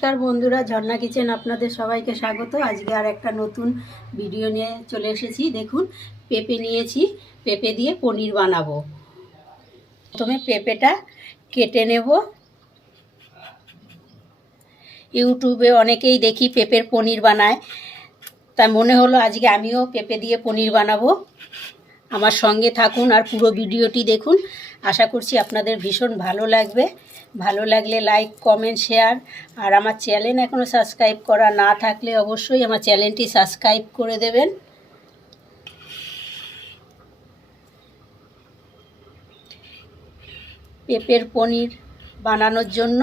নমস্কার বন্ধুরা, ঝর্ণা কিচেন আপনাদের সবাইকে স্বাগত। আজকে আর একটা নতুন ভিডিও নিয়ে চলে এসেছি। দেখুন, পেঁপে নিয়েছি, পেঁপে দিয়ে পনির বানাবো। প্রথমে পেঁপেটা কেটে নেব। ইউটিউবে অনেকেই দেখি পেঁপের পনির বানায়, তাই মনে হলো আজকে আমিও পেঁপে দিয়ে পনির বানাবো। আমার সঙ্গে থাকুন আর পুরো ভিডিওটি দেখুন। আশা করছি আপনাদের ভীষণ ভালো লাগবে। ভালো লাগলে লাইক, কমেন্ট, শেয়ার। আর আমার চ্যানেল এখনও সাবস্ক্রাইব করা না থাকলে অবশ্যই আমার চ্যানেলটি সাবস্ক্রাইব করে দেবেন। পেঁপের পনির বানানোর জন্য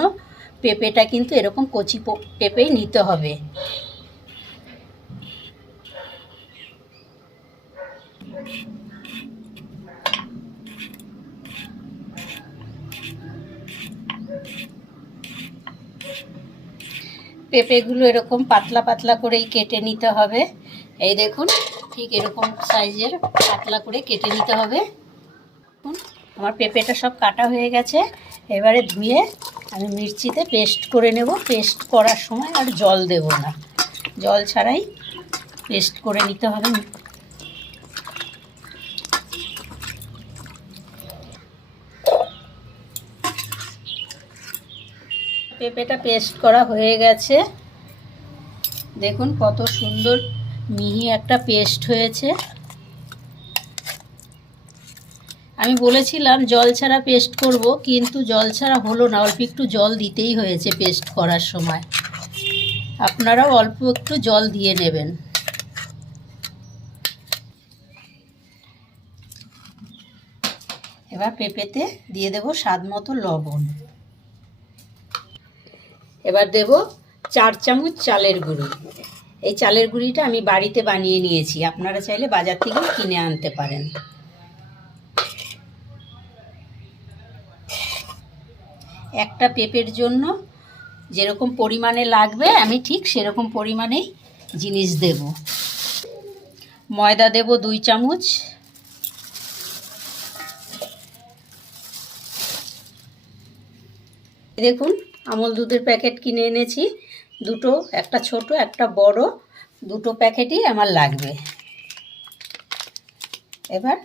পেঁপেটা কিন্তু এরকম কচি পেঁপেই নিতে হবে। পেঁপেগুলো এরকম পাতলা পাতলা করেই কেটে নিতে হবে। এই দেখুন, ঠিক এরকম সাইজের পাতলা করে কেটে নিতে হবে। আমার পেঁপেটা সব কাটা হয়ে গেছে। এবারে ধুয়ে আমি মিক্সিতে পেস্ট করে নেব। পেস্ট করার সময় আর জল দেব না, জল ছাড়াই পেস্ট করে নিতে হবে। পেঁপেটা পেস্ট করা হয়ে গেছে। দেখুন কত সুন্দর মিহি একটা পেস্ট হয়েছে। আমি বলেছিলাম জল ছাড়া পেস্ট করব, কিন্তু জল ছাড়া হলো না, অল্প একটু জল দিতেই হয়েছে পেস্ট করার সময়। আপনারাও অল্প একটু জল দিয়ে নেবেন। এবার পেঁপেতে দিয়ে দেব স্বাদ মতো লবণ। এবার দেব 4 চামচ চালের গুঁড়ি। এই চালের গুঁড়িটা আমি বাড়িতে বানিয়ে নিয়েছি, আপনারা চাইলে বাজার থেকেও কিনে আনতে পারেন। একটা পেঁপের জন্য যেরকম পরিমাণে লাগবে আমি ঠিক সেরকম পরিমাণেই জিনিস দেব। ময়দা দেব 2 চামচ। দেখুন, আমুল দুধের প্যাকেট কিনে এনেছি দুটো, একটা ছোট একটা বড়, দুটো প্যাকেটই আমার লাগবে। এবার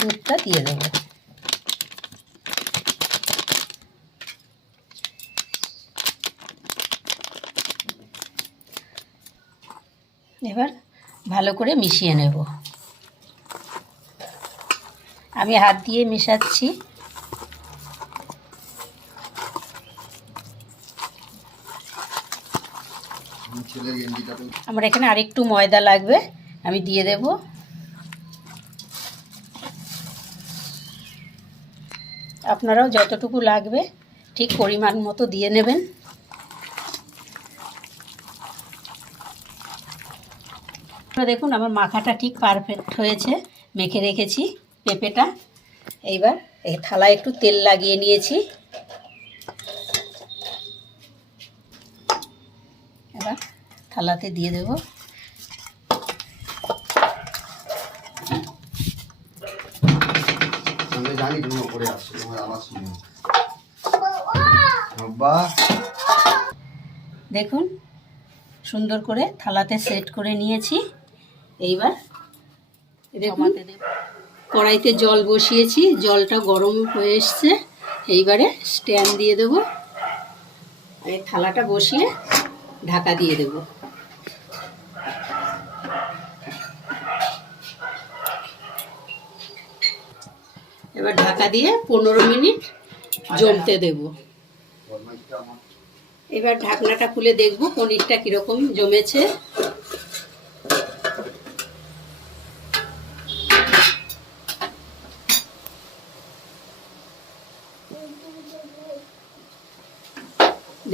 দুধটা দিয়ে দেব। এবার ভালো করে মিশিয়ে নেব। আমি হাত দিয়ে মেশাচ্ছি। আমার এখানে আরেকটু ময়দা লাগবে, আমি দিয়ে দেব। আপনারাও যতটুকু লাগবে ঠিক পরিমাণ মতো দিয়ে নেবেন। দেখুন আমার মাখাটা ঠিক পারফেক্ট হয়েছে, মেখে রেখেছি পেঁপেটা। এইবার এই থালায় একটু তেল লাগিয়ে নিয়েছি। এবার থালাতে দিয়ে দেব। দেখুন সুন্দর করে থালাতে সেট করে নিয়েছি। এইবার জমাতে দেব। কড়াইতে জল বসিয়েছি, জলটা গরম হয়ে এসছে। এইবারে স্ট্যান্ড দিয়ে দেব। এই থালাটা বসিয়ে ঢাকা দিয়ে দেব। এবার ঢাকা দিয়ে 15 মিনিট জমতে দেব। এবার ঢাকনাটা খুলে দেখব পনিরটা কিরকম জমেছে।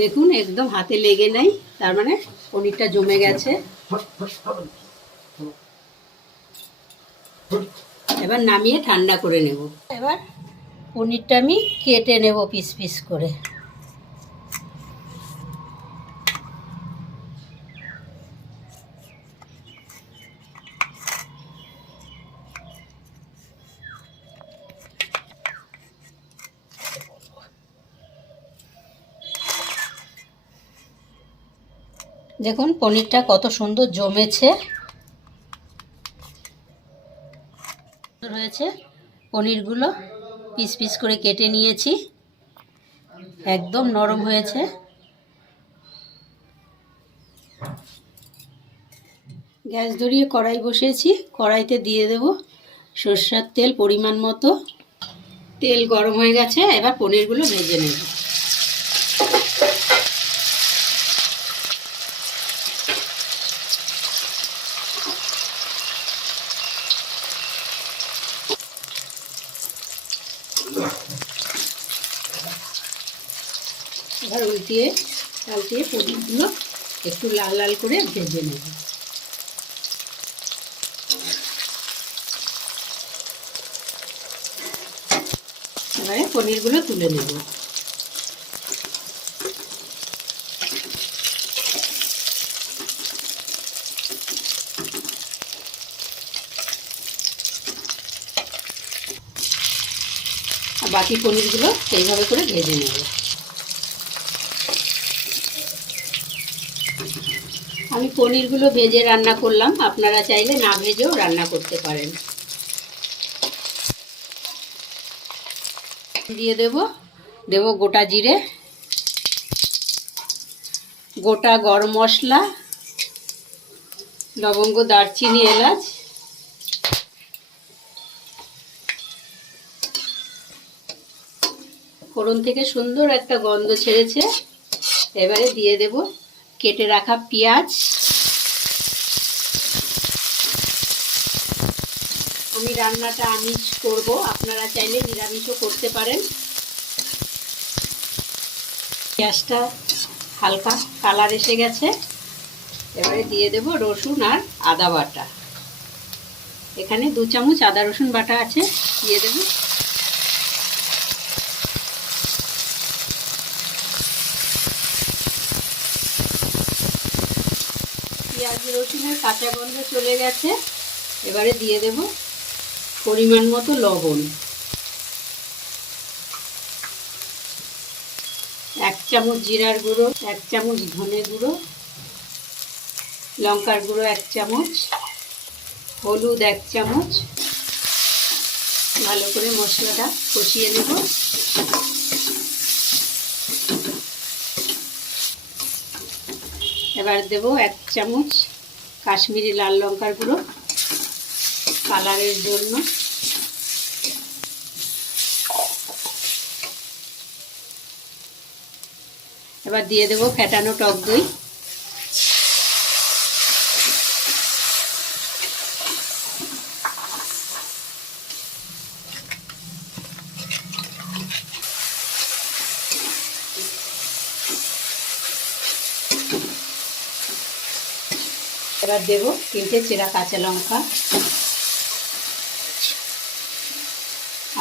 দেখুন একদম হাতে লেগে নেই, তার মানে পনিরটা জমে গেছে। এবার নামিয়ে ঠান্ডা করে নেব। এবার পনিরটা আমি কেটে নেব পিস পিস করে। দেখুন পনিরটা কত সুন্দর জমেছে হয়েছে। পনিরগুলো পিস পিস করে কেটে নিয়েছি, একদম নরম হয়েছে। গ্যাস ধরিয়ে কড়াই বসিয়েছি, কড়াইতে দিয়ে দেব সরষের তেল পরিমাণ মতো। তেল গরম হয়ে গেছে, এবার পনিরগুলো ভেজে নেব। এবার উল্টিয়ে পাল্টিয়ে পনিরগুলো একটু লাল লাল করে ভেজে নেব। এবারে পনিরগুলো তুলে নেব। আর বাকি পনিরগুলো এইভাবে করে ভেজে নেব। আমি পনিরগুলো ভেজে রান্না করলাম, আপনারা চাইলে না ভেজেও রান্না করতে পারেন। দিয়ে দেব গোটা জিরে, গোটা গরম মশলা, লবঙ্গ, দারচিনি, এলাচ, ফোড়ন থেকে সুন্দর একটা গন্ধ ছেড়েছে। এবারে দিয়ে দেব কেটে রাখা পেঁয়াজ। আমি রান্নাটা আমিষ করব, আপনারা চাইলে নিরামিষও করতে পারেন। পেঁয়াজটা হালকা কালার এসে গেছে, এবারে দিয়ে দেব রসুন আর আদা বাটা। এখানে 2 চামচ আদা রসুন বাটা আছে, দিয়ে দেব। পেঁয়াজ রসুনের কাঁচা গন্ধ চলে গেছে, এবারে দিয়ে দেব পরিমাণ মতো লবণ, 1 চামচ জিরার গুঁড়ো, 1 চামচ ধনে গুঁড়ো, লঙ্কার গুঁড়ো 1 চামচ, হলুদ 1 চামচ। ভালো করে মশলাটা কষিয়ে নেব। এবার দেব 1 চামচ কাশ্মীরি লাল লঙ্কার গুঁড়ো কালারের জন্য। এবার দিয়ে দেব ফেটানো টক দই। এবার দেব 3টে চেরা কাঁচা লঙ্কা,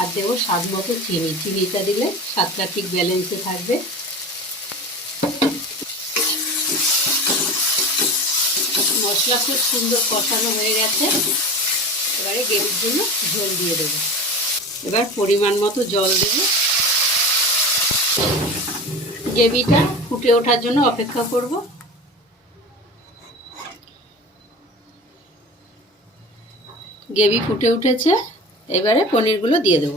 আর দেব স্বাদ মতো চিনি। চিনিটা দিলে স্বাদটা ঠিক ব্যালেন্সে থাকবে। মশলা খুব সুন্দর কষানো হয়ে গেছে, এবারে গ্রেভির জন্য ঝোল দিয়ে দেব। এবার পরিমাণ মতো জল দেব। গ্রেভিটা ফুটে ওঠার জন্য অপেক্ষা করব। গ্রেভি ফুটে উঠেছে, এবারে পনিরগুলো দিয়ে দেব।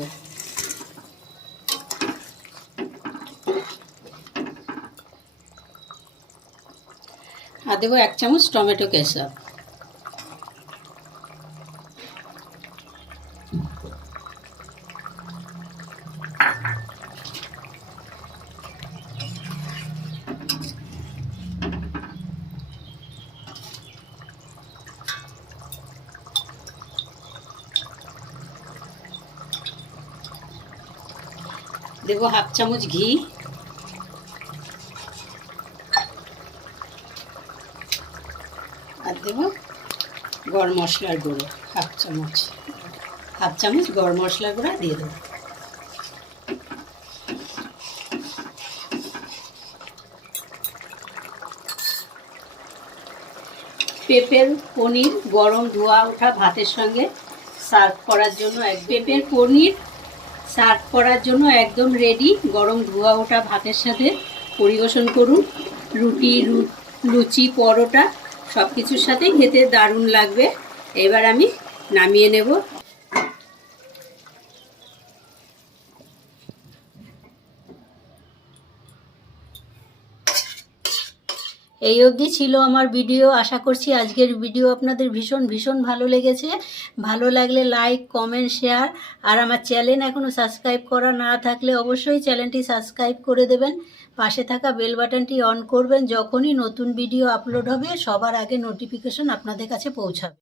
আর দেবো 1 চামচ টমেটো কেচাপ। দেবো 1/2 চামচ ঘি, আর দেবো গরম মশলার গুঁড়ো 1/2 চামচ। 1/2 চামচ গরম মশলা গুঁড়া দিয়ে দেবো। পেঁপের পনির গরম ধোয়া ওঠা ভাতের সঙ্গে সার্ভ করার জন্য পেঁপের পনির সার্ভ করার জন্য একদম রেডি। গরম ধোয়া ওঠা ভাতের সাথে পরিবেশন করুন। রুটি, লুচি, পরোটা সব কিছুর সাথেই খেতে দারুণ লাগবে। এবার আমি নামিয়ে নেব। এই অবধি ছিল আমার ভিডিও। আশা করছি আজকের ভিডিও আপনাদের ভীষণ ভীষণ ভালো লেগেছে। ভালো লাগলে লাইক, কমেন্ট, শেয়ার, আর আমার চ্যানেল এখনও সাবস্ক্রাইব করা না থাকলে অবশ্যই চ্যানেলটি সাবস্ক্রাইব করে দেবেন। পাশে থাকা বেল বাটনটি অন করবেন, যখনই নতুন ভিডিও আপলোড হবে সবার আগে নোটিফিকেশন আপনাদের কাছে পৌঁছাবে।